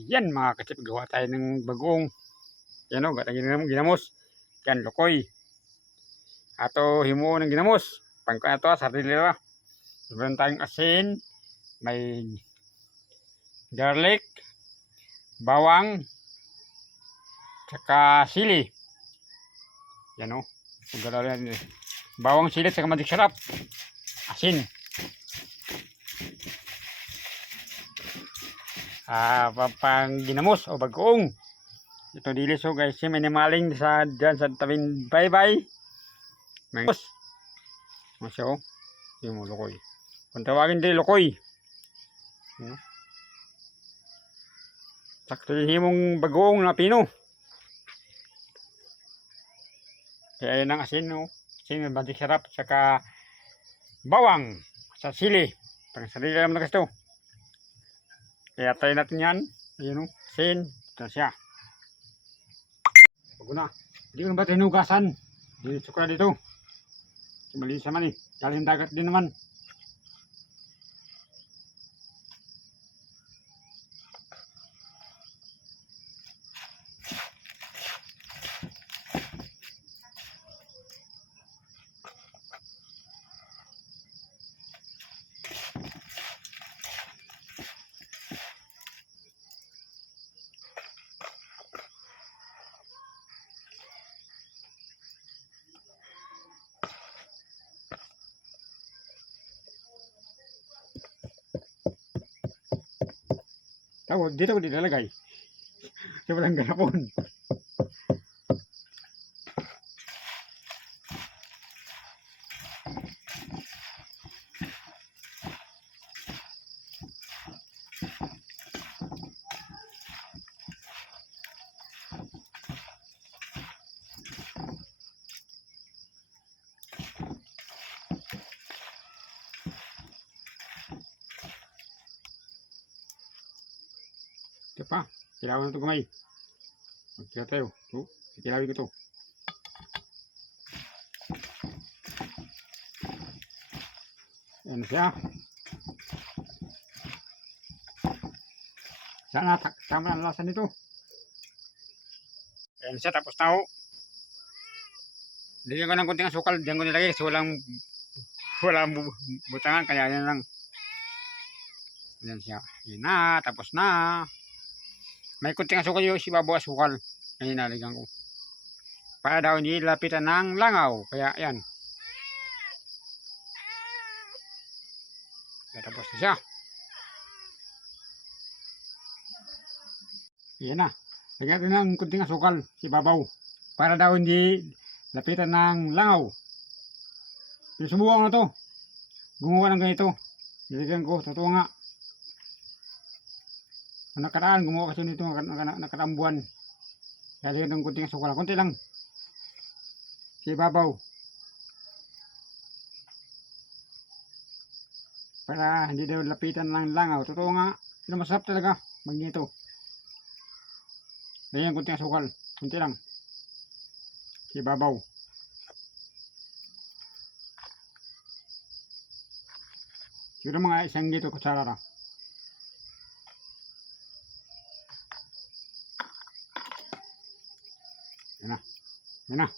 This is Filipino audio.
Ayan mga kachip, gawa tayo ng bagong. Yan o, ginamos. Yan, lokoy. Ato himo ng ginamos. Pangko na to, sardilera. Meron tayong asin. May garlic. Bawang. Tsaka sili. Yan o. Bawang, sili, tsaka madik sarap. Asin. Pang ginamos o bagoong. Ito dili so guys, may namaling sa dyan sa tabing baybay. Mangos. Masyo. Yung mo lokoy. Kung tawagin din lokoy. Sakto himong bagoong na pino. Kaya yun ang asin, no? Asin, madik sarap, saka bawang sa sili. Pang sarili naman na gusto. Kaya tayo natin yan. Ayun o. Asin. Ito siya. Bago na. Hindi ko na ba tinugasan? Dito ko na dito. Malinis naman eh. Galing dagat din naman. Tawag, dito ko dinalagay. Sa walang garapon. Ito pa. Kilawin na ito gamay. Magkira tayo. Ito. Kilawin ko ito. Ayan siya. Sana tama ang lasa nito. Ayan siya. Tapos na ho. Lagyan ko ng kunting asukal. Diyan ko nilagay kasi walang butangan. Kaya yan lang. Ayan siya. Ayan na. Tapos na. May kunting asukal yung si babaw asukal. Ayan nalagyan ko. Para daw hindi lapitan ng langaw. Kaya ayan. Kaya tapos na siya. Ayan na. Lagyan natin ng kunting asukal si babaw. Para daw hindi lapitan ng langaw. Sinusubukan ko na to. Gumawa ng ganito. Nilagyan ko. Totoo nga. Nakaraan, gumawa kasi nito nakaraang buwan. Lalagyan ng kunting asukal. Kunti lang. Si babaw. Para hindi daw lapitan ng langaw. Totoo nga. Pero masarap talaga. Magneto. Lagyan ng kunting asukal. Kunti lang. Si babaw. Siguro mga isang dito kutsara na. Yan na. Yan na.